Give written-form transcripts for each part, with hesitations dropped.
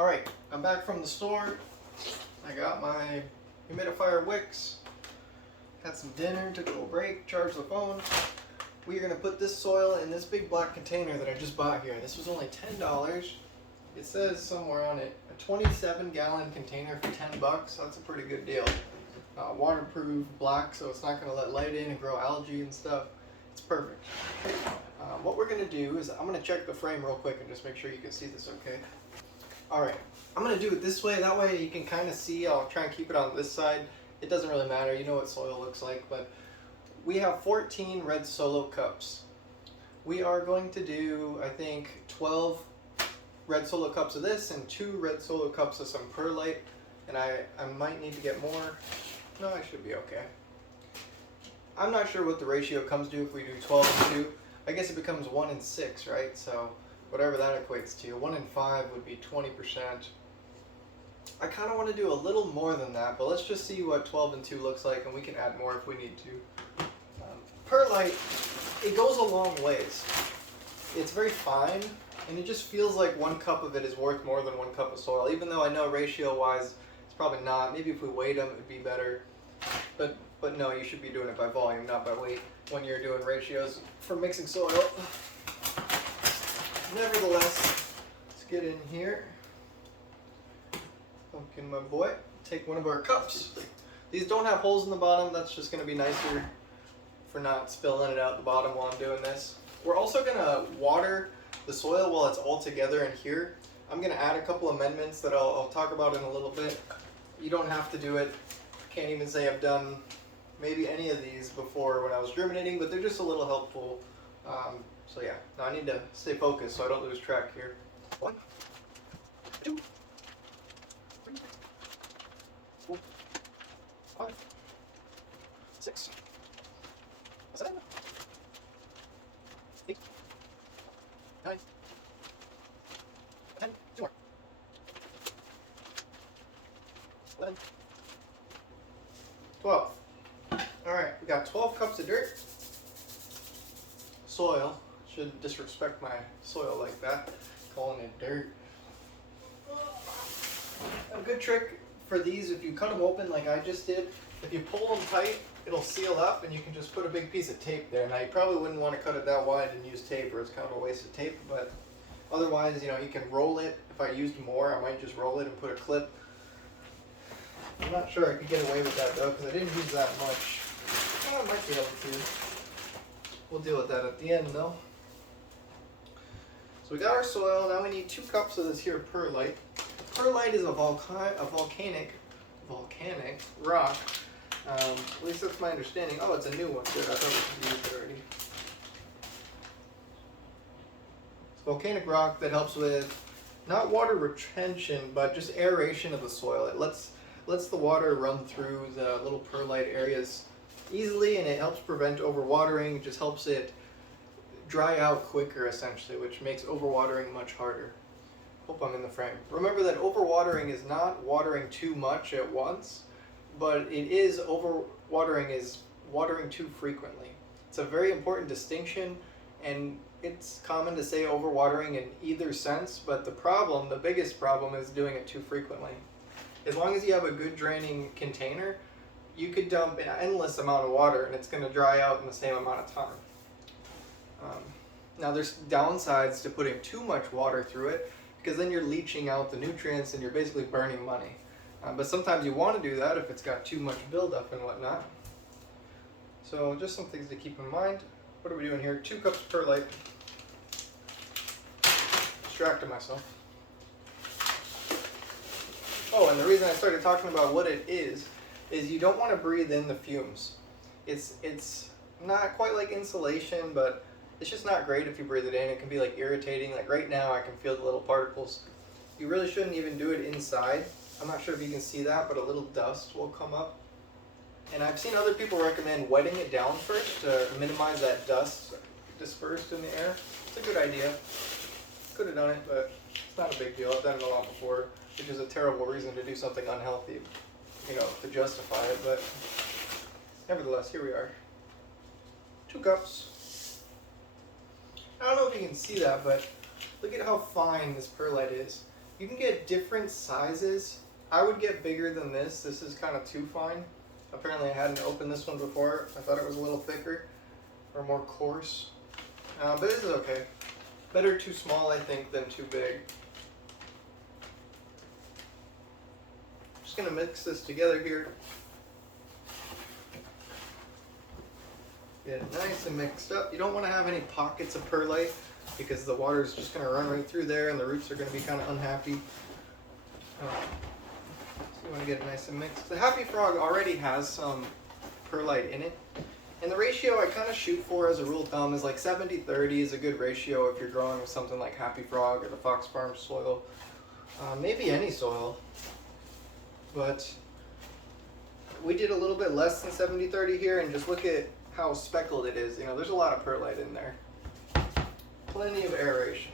Alright, I'm back from the store. I got my humidifier wicks. Had some dinner, took a little break, charged the phone. We are going to put this soil in this big black container that I just bought here. This was only $10. It says somewhere on it, a 27-gallon container for $10. That's a pretty good deal. Waterproof, black, so it's not going to let light in and grow algae and stuff. It's perfect. What we're going to do is I'm going to check the frame real quick and just make sure you can see this okay. Alright, I'm going to do it this way. That way you can kind of see. I'll try and keep it on this side. It doesn't really matter. You know what soil looks like. But we have 14 red solo cups. We are going to do, I think, 12 red solo cups of this and 2 red solo cups of some perlite. And I might need to get more. No, I should be okay. I'm not sure what the ratio comes to if we do 12 and 2. I guess it becomes 1 and 6, right? So whatever that equates to. 1 and 5 would be 20%. I kind of want to do a little more than that, but let's just see what 12 and 2 looks like, and we can add more if we need to. Perlite, it goes a long ways. It's very fine, and it just feels like 1 cup of it is worth more than 1 cup of soil, even though I know ratio-wise it's probably not. Maybe if we weighed them, it would be better. But no, you should be doing it by volume, not by weight, when you're doing ratios for mixing soil. Nevertheless, let's get in here. Pumpkin, my boy. Take one of our cups. These don't have holes in the bottom. That's just going to be nicer for not spilling it out the bottom while I'm doing this. We're also going to water the soil while it's all together in here. I'm going to add a couple amendments that I'll talk about in a little bit. You don't have to do it. Can't even say I've done maybe any of these before when I was germinating, but they're just a little helpful. So yeah, now I need to stay focused so I don't lose track here. 1, 2, 3, 4, 5, 6, 7, 8, 9, 10, 2 more, 11, 12. Alright, we got 12 cups of dirt. Soil. Shouldn't disrespect my soil like that, calling it dirt. A good trick for these, if you cut them open like I just did, if you pull them tight, it'll seal up and you can just put a big piece of tape there. Now you probably wouldn't want to cut it that wide and use tape, or it's kind of a waste of tape, but otherwise, you know, you can roll it. If I used more, I might just roll it and put a clip. I'm not sure I could get away with that though, because I didn't use that much. I might be able to. We'll deal with that at the end though. So we got our soil. Now we need 2 cups of this here perlite. Perlite is a volcanic rock. At least that's my understanding. Oh, it's a new one. Good. I thought we used it already. It's a volcanic rock that helps with not water retention, but just aeration of the soil. It lets the water run through the little perlite areas easily, and it helps prevent overwatering. It just helps it dry out quicker, essentially, which makes overwatering much harder. Hope I'm in the frame. Remember that overwatering is not watering too much at once, but it is overwatering is watering too frequently. It's a very important distinction, and it's common to say overwatering in either sense, but the biggest problem is doing it too frequently. As long as you have a good draining container, you could dump an endless amount of water and it's going to dry out in the same amount of time. Now there's downsides to putting too much water through it, because then you're leaching out the nutrients and you're basically burning money. But sometimes you want to do that if it's got too much buildup and whatnot. So just some things to keep in mind. What are we doing here? 2 cups of perlite. Distracted myself. Oh, and the reason I started talking about what it is you don't want to breathe in the fumes. It's not quite like insulation, but it's just not great if you breathe it in. It can be like irritating. Like right now I can feel the little particles. You really shouldn't even do it inside. I'm not sure if you can see that, but a little dust will come up. And I've seen other people recommend wetting it down first to minimize that dust dispersed in the air. It's a good idea. Could have done it, but it's not a big deal. I've done it a lot before, which is a terrible reason to do something unhealthy, you know, to justify it. But nevertheless, here we are. 2 cups. I don't know if you can see that, but look at how fine this perlite is. You can get different sizes. I would get bigger than this. This is kind of too fine. Apparently I hadn't opened this one before. I thought it was a little thicker or more coarse. But this is okay. Better too small, I think, than too big. Just gonna mix this together here. Get it nice and mixed up. You don't want to have any pockets of perlite because the water is just going to run right through there and the roots are going to be kind of unhappy. So you want to get it nice and mixed. The Happy Frog already has some perlite in it. And the ratio I kind of shoot for as a rule of thumb is like 70-30 is a good ratio if you're growing with something like Happy Frog or the Fox Farm soil. Maybe any soil. But we did a little bit less than 70-30 here, and just look at how speckled it is. You know, there's a lot of perlite in there. Plenty of aeration.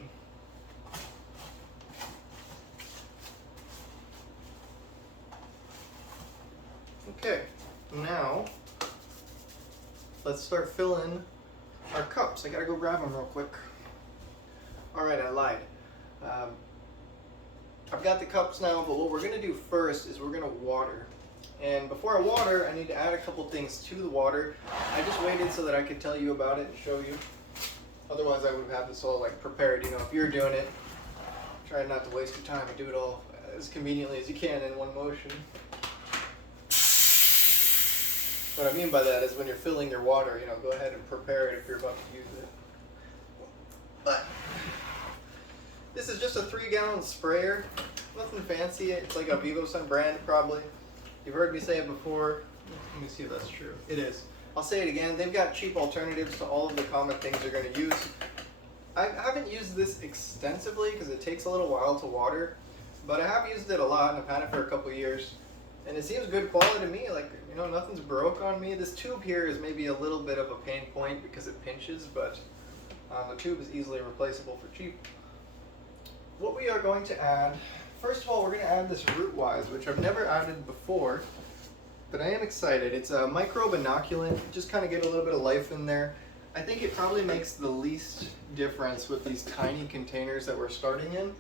Okay, now let's start filling our cups. I gotta go grab them real quick. Alright, I lied. I've got the cups now, but what we're gonna do first is we're gonna water. And before I water, I need to add a couple things to the water. I just waited so that I could tell you about it and show you. Otherwise, I would have had this all like prepared. You know, if you're doing it, try not to waste your time and do it all as conveniently as you can in one motion. What I mean by that is when you're filling your water, you know, go ahead and prepare it if you're about to use it. But this is just a 3-gallon sprayer. Nothing fancy. It's like a VivoSun brand probably. You've heard me say it before. Let me see if that's true. It is. I'll say it again. They've got cheap alternatives to all of the common things you're going to use. I haven't used this extensively because it takes a little while to water, but I have used it a lot and I've had it for a couple years. And it seems good quality to me. Like, you know, nothing's broke on me. This tube here is maybe a little bit of a pain point because it pinches, but the tube is easily replaceable for cheap. What we are going to add, first of all, we're going to add this Rootwise, which I've never added before, but I am excited. It's a microbe inoculant, just kind of get a little bit of life in there. I think it probably makes the least difference with these tiny containers that we're starting in,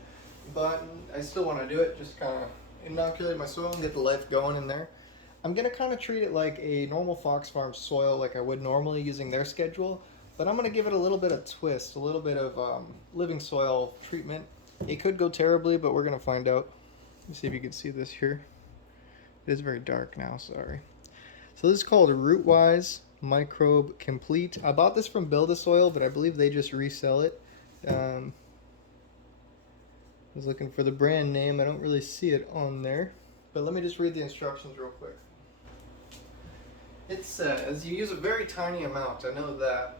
but I still want to do it, just kind of inoculate my soil and get the life going in there. I'm going to kind of treat it like a normal Fox Farm soil like I would normally using their schedule, but I'm going to give it a little bit of twist, a little bit of living soil treatment. It could go terribly, but we're going to find out. Let me see if you can see this here. It is very dark now, sorry. So this is called Rootwise Microbe Complete. I bought this from Build-A-Soil, but I believe they just resell it. I was looking for the brand name. I don't really see it on there. But let me just read the instructions real quick. It says you use a very tiny amount. I know that.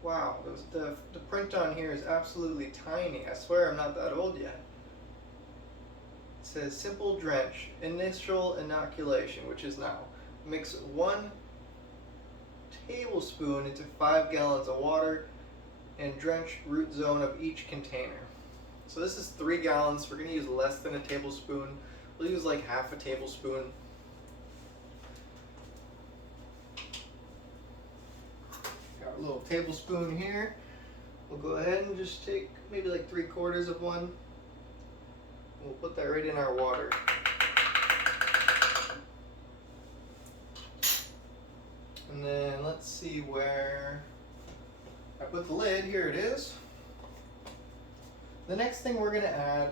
Wow, the print on here is absolutely tiny. I swear I'm not that old yet. It says simple drench, initial inoculation, which is now. Mix 1 tablespoon into 5 gallons of water and drench root zone of each container. So this is 3 gallons. We're going to use less than a tablespoon. We'll use like half a tablespoon. A little tablespoon here. We'll go ahead and just take maybe like 3/4 of one. We'll put that right in our water. And then let's see where I put the lid. Here it is. The next thing we're going to add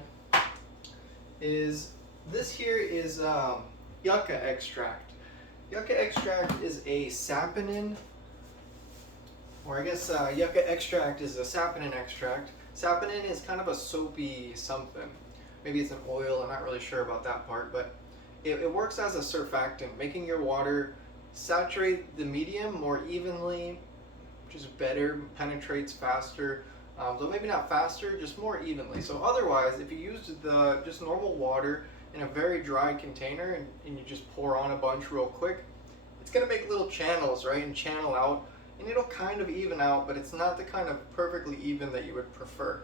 is this here is yucca extract. Yucca extract is a saponin. Or I guess yucca extract is a saponin extract. Saponin is kind of a soapy something. Maybe it's an oil, I'm not really sure about that part, but it works as a surfactant, making your water saturate the medium more evenly, which is better, penetrates faster. So maybe not faster, just more evenly. So otherwise, if you used the just normal water in a very dry container and you just pour on a bunch real quick, it's gonna make little channels, right, and channel out. And it'll kind of even out, but it's not the kind of perfectly even that you would prefer.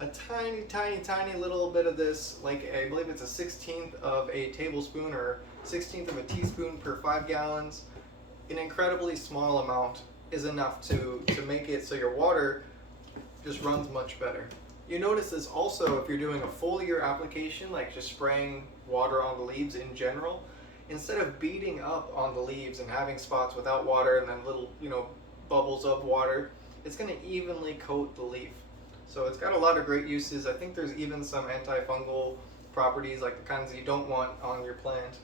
A tiny, tiny, tiny little bit of this, like I believe it's a 1/16 of a tablespoon or 1/16 of a teaspoon per 5 gallons, an incredibly small amount is enough to make it so your water just runs much better. You notice this also if you're doing a foliar application, like just spraying water on the leaves in general. Instead of beating up on the leaves and having spots without water and then little, bubbles of water, it's going to evenly coat the leaf. So it's got a lot of great uses. I think there's even some antifungal properties, like the kinds that you don't want on your plant.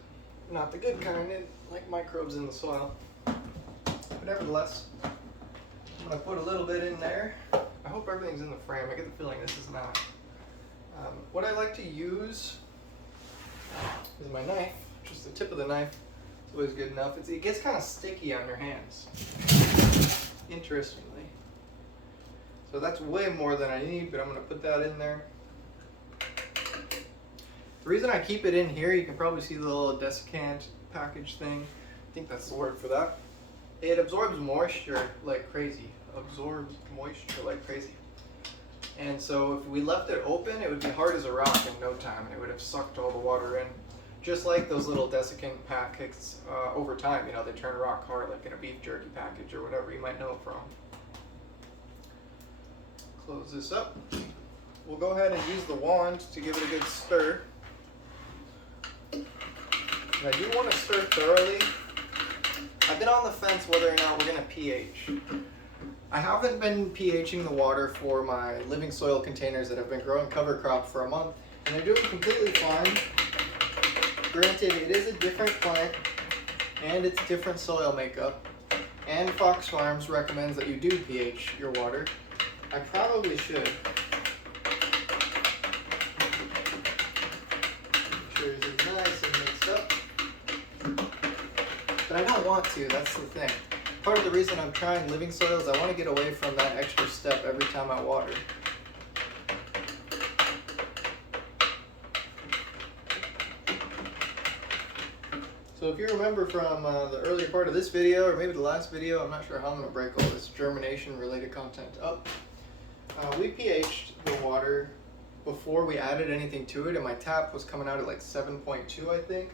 Not the good kind, like microbes in the soil. But nevertheless, I'm going to put a little bit in there. I hope everything's in the frame. I get the feeling this is not. What I like to use is my knife. Just the tip of the knife is always good enough. It gets kind of sticky on your hands, interestingly. So that's way more than I need, but I'm going to put that in there. The reason I keep it in here, you can probably see the little desiccant package thing. I think that's the word for that. It absorbs moisture like crazy. And so if we left it open, it would be hard as a rock in no time, and it would have sucked all the water in. Just like those little desiccant packets, over time, they turn rock hard, like in a beef jerky package or whatever you might know it from. Close this up. We'll go ahead and use the wand to give it a good stir. And I do want to stir thoroughly. I've been on the fence whether or not we're going to pH. I haven't been pHing the water for my living soil containers that have been growing cover crop for a month, and they're doing completely fine. Granted, it is a different plant, and it's different soil makeup, and Fox Farms recommends that you do pH your water. I probably should. Make sure it's nice and mixed up. But I don't want to, that's the thing. Part of the reason I'm trying living soil is I want to get away from that extra step every time I water. So if you remember from the earlier part of this video, or maybe the last video, I'm not sure how I'm going to break all this germination related content up. We pH'd the water before we added anything to it, and my tap was coming out at like 7.2, I think.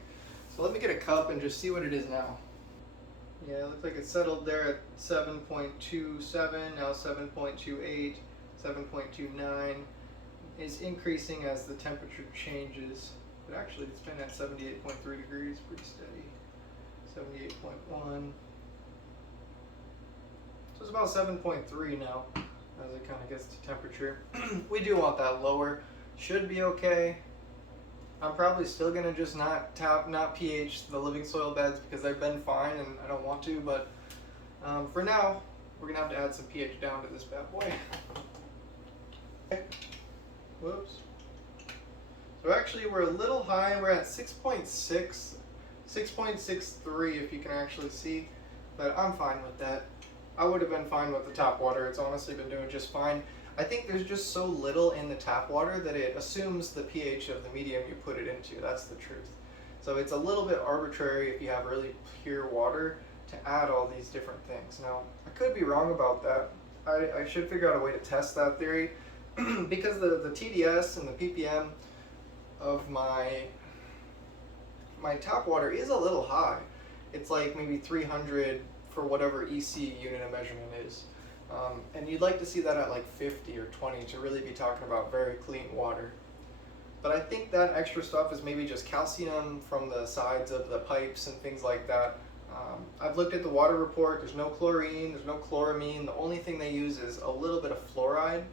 So let me get a cup and just see what it is now. Yeah, it looks like it's settled there at 7.27, now 7.28, 7.29. It's increasing as the temperature changes. But actually it's been at 78.3 degrees, pretty steady. 78.1. So it's about 7.3 now as it kind of gets to temperature. We do want that lower. Should be okay. I'm probably still gonna just not pH the living soil beds because they've been fine and I don't want to, but for now, we're gonna have to add some pH down to this bad boy. Okay. Whoops. So actually we're a little high, we're at 6.6, 6.63 if you can actually see, but I'm fine with that. I would have been fine with the tap water, it's honestly been doing just fine. I think there's just so little in the tap water that it assumes the pH of the medium you put it into, that's the truth. So it's a little bit arbitrary if you have really pure water to add all these different things. Now, I could be wrong about that. I should figure out a way to test that theory because the TDS and the ppm of my tap water is a little high. It's like maybe 300 for whatever EC unit of measurement is. And you'd like to see that at like 50 or 20 to really be talking about very clean water. But I think that extra stuff is maybe just calcium from the sides of the pipes and things like that. I've looked at the water report, there's no chlorine, there's no chloramine. The only thing they use is a little bit of fluoride,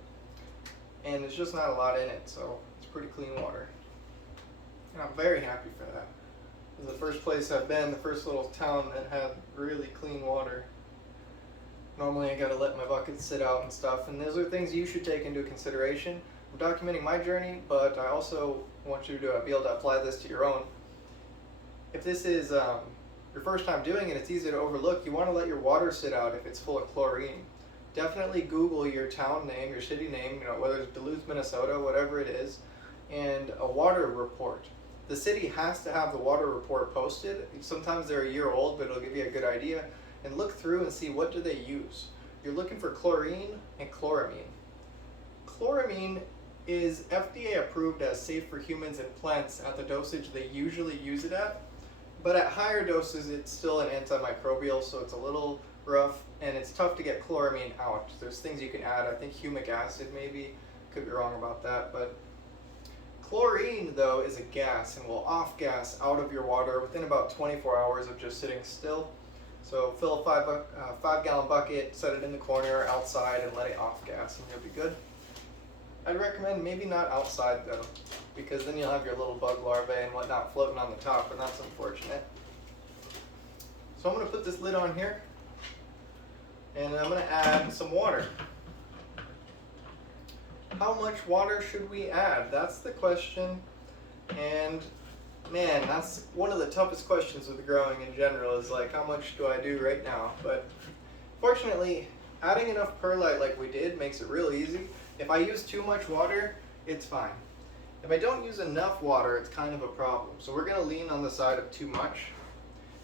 and there's just not a lot in it, so it's pretty clean water. And I'm very happy for that. It was the first place I've been, the first little town that had really clean water. Normally I gotta let my buckets sit out and stuff, and those are things you should take into consideration. I'm documenting my journey, but I also want you to be able to apply this to your own. If this is your first time doing it, it's easy to overlook. You want to let your water sit out if it's full of chlorine. Definitely Google your town name, your city name, whether it's Duluth, Minnesota, whatever it is, and a water report. The city has to have the water report posted. Sometimes they're a year old, but it'll give you a good idea. And look through and see what do they use. You're looking for chlorine and chloramine. Chloramine is FDA approved as safe for humans and plants at the dosage they usually use it at, but at higher doses it's still an antimicrobial, so it's a little rough, and it's tough to get chloramine out. There's things you can add. I think humic acid maybe. Could be wrong about that, but chlorine though is a gas and will off gas out of your water within about 24 hours of just sitting still. So fill a 5 gallon bucket, set it in the corner outside, and let it off gas, and you'll be good. I'd recommend maybe not outside though, because then you'll have your little bug larvae and whatnot floating on the top, and that's unfortunate. So I'm going to put this lid on here, and I'm going to add some water. How much water should we add? That's the question, and man, that's one of the toughest questions with growing in general, is like, how much do I do right now? But fortunately, adding enough perlite like we did makes it real easy. If I use too much water, it's fine. If I don't use enough water, it's kind of a problem. So we're going to lean on the side of too much.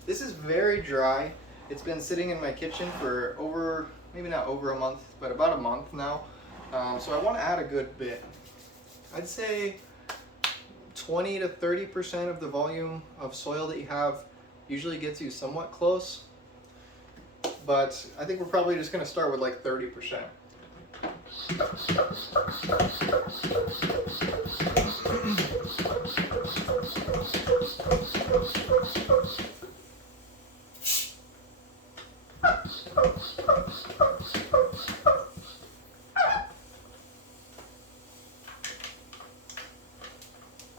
This is very dry. It's been sitting in my kitchen for maybe not over a month, but about a month now. So I want to add a good bit. I'd say 20 to 30% of the volume of soil that you have usually gets you somewhat close. But I think we're probably just going to start with like 30%.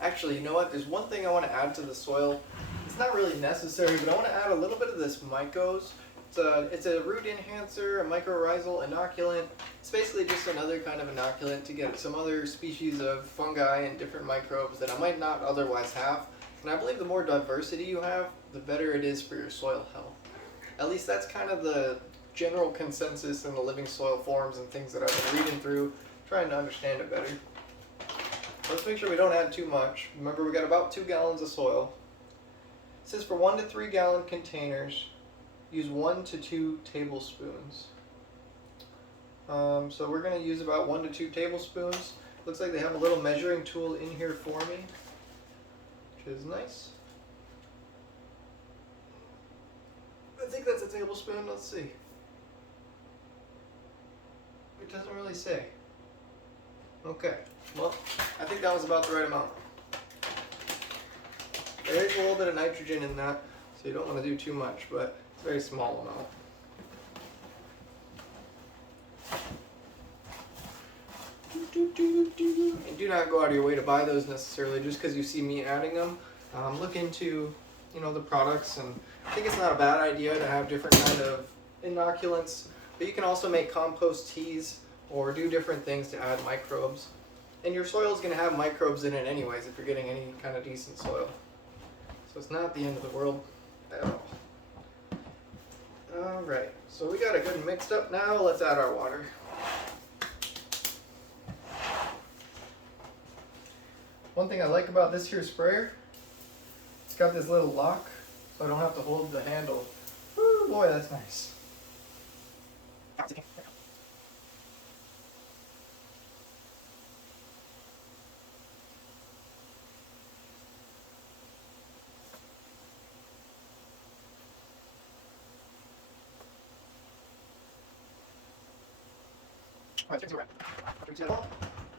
Actually, you know what? There's one thing I want to add to the soil. It's not really necessary, but I want to add a little bit of this mycos. It's a root enhancer, a mycorrhizal inoculant. It's basically just another kind of inoculant to get some other species of fungi and different microbes that I might not otherwise have. And I believe the more diversity you have, the better it is for your soil health. At least that's kind of the general consensus in the living soil forums and things that I've been reading through, trying to understand it better. Let's make sure we don't add too much. Remember, we got about 2 gallons of soil. It says for 1 to 3 gallon containers, use 1 to 2 tablespoons. So we're going to use about 1 to 2 tablespoons. Looks like they have a little measuring tool in here for me, which is nice. I think that's a tablespoon. Let's see. It doesn't really say. Okay, well, I think that was about the right amount. There is a little bit of nitrogen in that, so you don't want to do too much, but it's a very small amount. And do not go out of your way to buy those necessarily just because you see me adding them. Look into, the products, and I think it's not a bad idea to have different kind of inoculants, but you can also make compost teas or do different things to add microbes. And your soil is going to have microbes in it anyways if you're getting any kind of decent soil. So it's not the end of the world at all. Alright, so we got it good and mixed up now. Let's add our water. One thing I like about this here sprayer, it's got this little lock, so I don't have to hold the handle. Woo, boy, that's nice.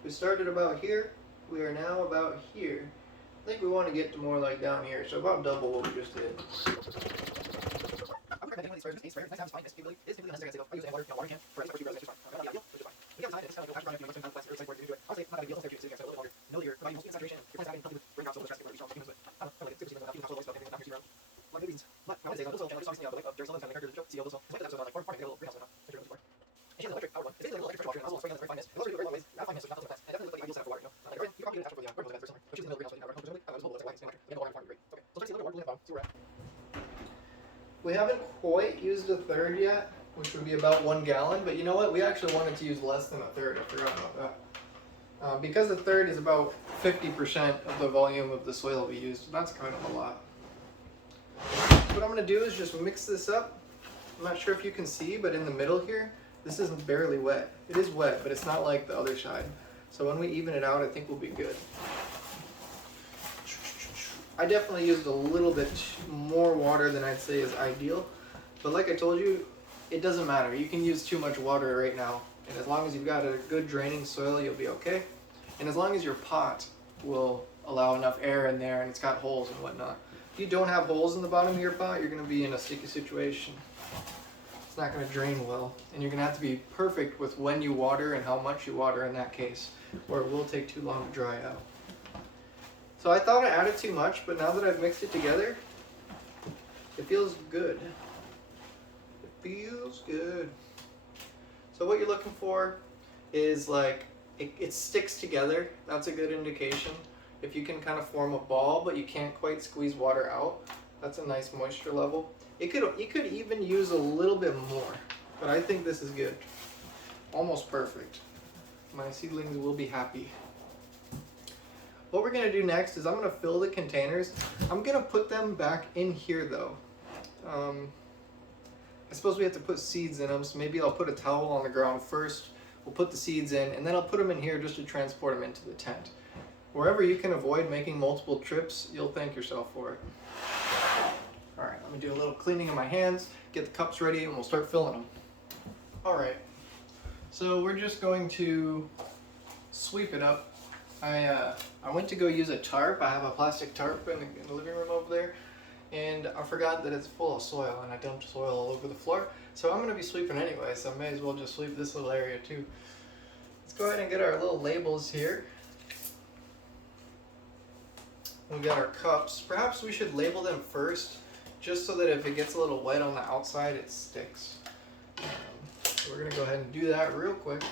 We started about here. We are now about here. I think we want to get to more like down here, so about double what we just did. We haven't quite used a third yet, which would be about 1 gallon, but you know what? We actually wanted to use less than a third. I forgot about that. Because a third is about 50% of the volume of the soil we used, that's kind of a lot. So what I'm going to do is just mix this up. I'm not sure if you can see, but in the middle here, this is barely wet. It is wet, but it's not like the other side. So when we even it out, I think we'll be good. I definitely used a little bit more water than I'd say is ideal. But like I told you, it doesn't matter. You can use too much water right now, and as long as you've got a good draining soil, you'll be okay. And as long as your pot will allow enough air in there and it's got holes and whatnot. If you don't have holes in the bottom of your pot, you're going to be in a sticky situation. It's not going to drain well, and you're going to have to be perfect with when you water and how much you water in that case, or it will take too long to dry out. So I thought I added too much, but now that I've mixed it together, it feels good. It feels good. So what you're looking for is like, it sticks together. That's a good indication. If you can kind of form a ball, but you can't quite squeeze water out, that's a nice moisture level. You could even use a little bit more, but I think this is good. Almost perfect. My seedlings will be happy. What we're gonna do next is I'm gonna fill the containers. I'm gonna put them back in here though. I suppose we have to put seeds in them, so maybe I'll put a towel on the ground first. We'll put the seeds in, and then I'll put them in here just to transport them into the tent. Wherever you can avoid making multiple trips, you'll thank yourself for it. All right, let me do a little cleaning of my hands, get the cups ready, and we'll start filling them. All right, so we're just going to sweep it up. I went to go use a tarp. I have a plastic tarp in the living room over there, and I forgot that it's full of soil, and I dumped soil all over the floor. So I'm going to be sweeping anyway, so I may as well just sweep this little area too. Let's go ahead and get our little labels here. We got our cups. Perhaps we should label them first, just so that if it gets a little wet on the outside, it sticks. So we're going to go ahead and do that real quick.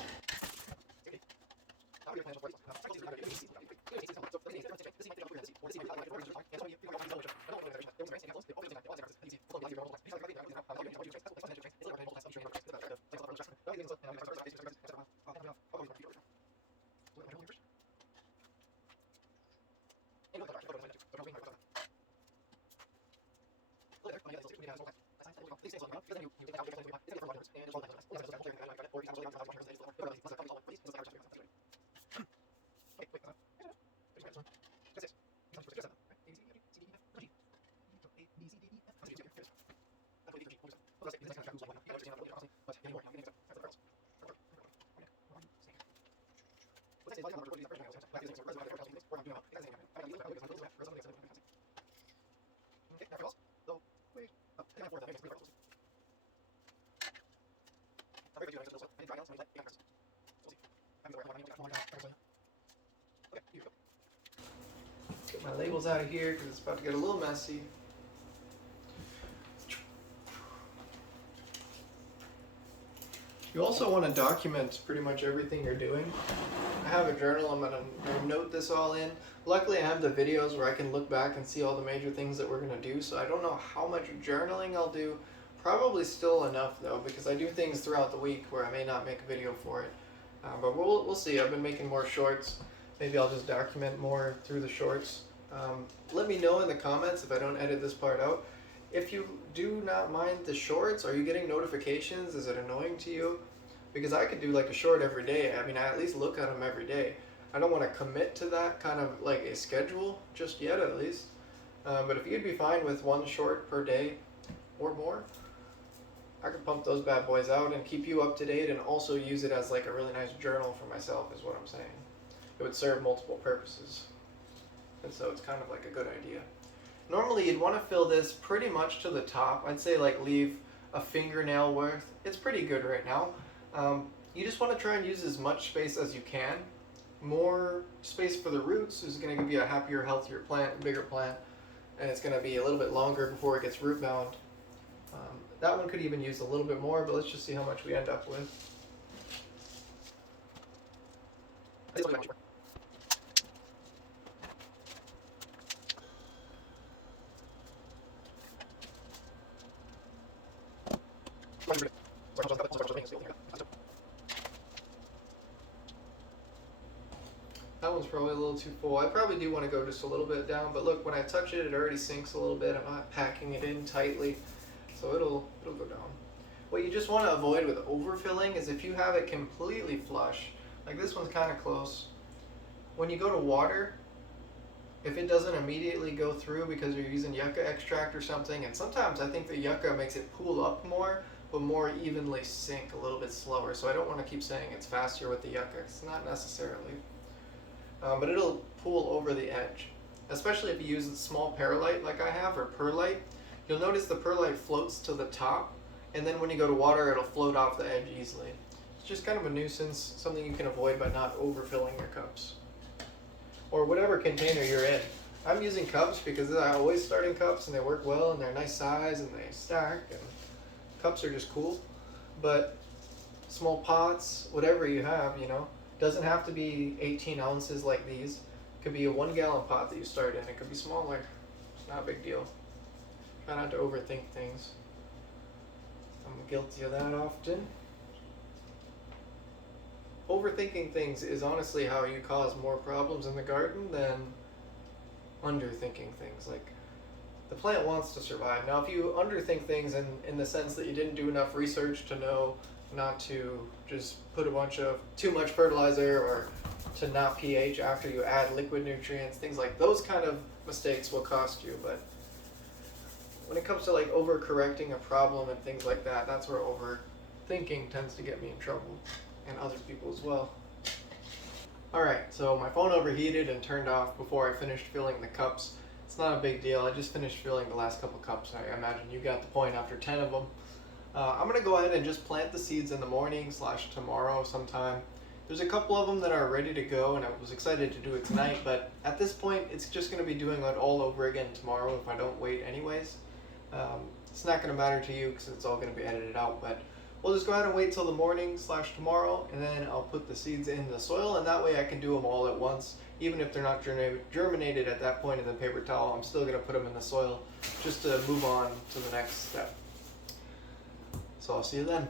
Get my labels out of here because it's about to get a little messy. You also want to document pretty much everything you're doing. I have a journal. I'm going to note this all in. Luckily I have the videos where I can look back and see all the major things that we're going to do, so I don't know how much journaling I'll do. Probably still enough though, because I do things throughout the week where I may not make a video for it. But we'll see. I've been making more shorts. Maybe I'll just document more through the shorts. Let me know in the comments if I don't edit this part out. If you do not mind the shorts, are you getting notifications? Is it annoying to you? Because I could do like a short every day. I mean, I at least look at them every day. I don't want to commit to that kind of like a schedule just yet, at least. But if you'd be fine with one short per day or more, I could pump those bad boys out and keep you up to date, and also use it as like a really nice journal for myself is what I'm saying. It would serve multiple purposes. And so it's kind of like a good idea. Normally you'd want to fill this pretty much to the top. I'd say like leave a fingernail worth. It's pretty good right now. You just want to try and use as much space as you can. More space for the roots is going to give you a happier, healthier plant, bigger plant, and it's going to be a little bit longer before it gets root bound. That one could even use a little bit more, but let's just see how much we end up with. That one's probably a little too full. I probably do want to go just a little bit down, but look, when I touch it, it already sinks a little bit. I'm not packing it in tightly, so it'll go down. What you just want to avoid with overfilling is if you have it completely flush, like this one's kind of close. When you go to water, if it doesn't immediately go through because you're using yucca extract or something, and sometimes I think the yucca makes it pool up more, but more evenly sink a little bit slower. So I don't want to keep saying it's faster with the yucca. It's not necessarily. But it'll pool over the edge. Especially if you use small perlite like I have, or perlite. You'll notice the perlite floats to the top, and then when you go to water, it'll float off the edge easily. It's just kind of a nuisance, something you can avoid by not overfilling your cups. Or whatever container you're in. I'm using cups because I always start in cups, and they work well, and they're nice size, and they stack, and cups are just cool. But small pots, whatever you have, doesn't have to be 18 ounces like these. It could be a 1 gallon pot that you start in. It could be smaller. It's not a big deal. Try not to overthink things. I'm guilty of that often. Overthinking things is honestly how you cause more problems in the garden than underthinking things. Like, the plant wants to survive. Now, if you underthink things in the sense that you didn't do enough research to know not to just put too much fertilizer, or to not pH after you add liquid nutrients, things like those kind of mistakes will cost you. But when it comes to like overcorrecting a problem and things like that, that's where overthinking tends to get me in trouble, and other people as well. Alright, so my phone overheated and turned off before I finished filling the cups. It's not a big deal. I just finished filling the last couple cups. I imagine you got the point after 10 of them. I'm going to go ahead and just plant the seeds in the morning / tomorrow sometime. There's a couple of them that are ready to go, and I was excited to do it tonight, but at this point it's just going to be doing it all over again tomorrow if I don't wait anyways. It's not going to matter to you because it's all going to be edited out, but we'll just go ahead and wait till the morning / tomorrow, and then I'll put the seeds in the soil, and that way I can do them all at once. Even if they're not germinated at that point in the paper towel, I'm still going to put them in the soil just to move on to the next step. So I'll see you then.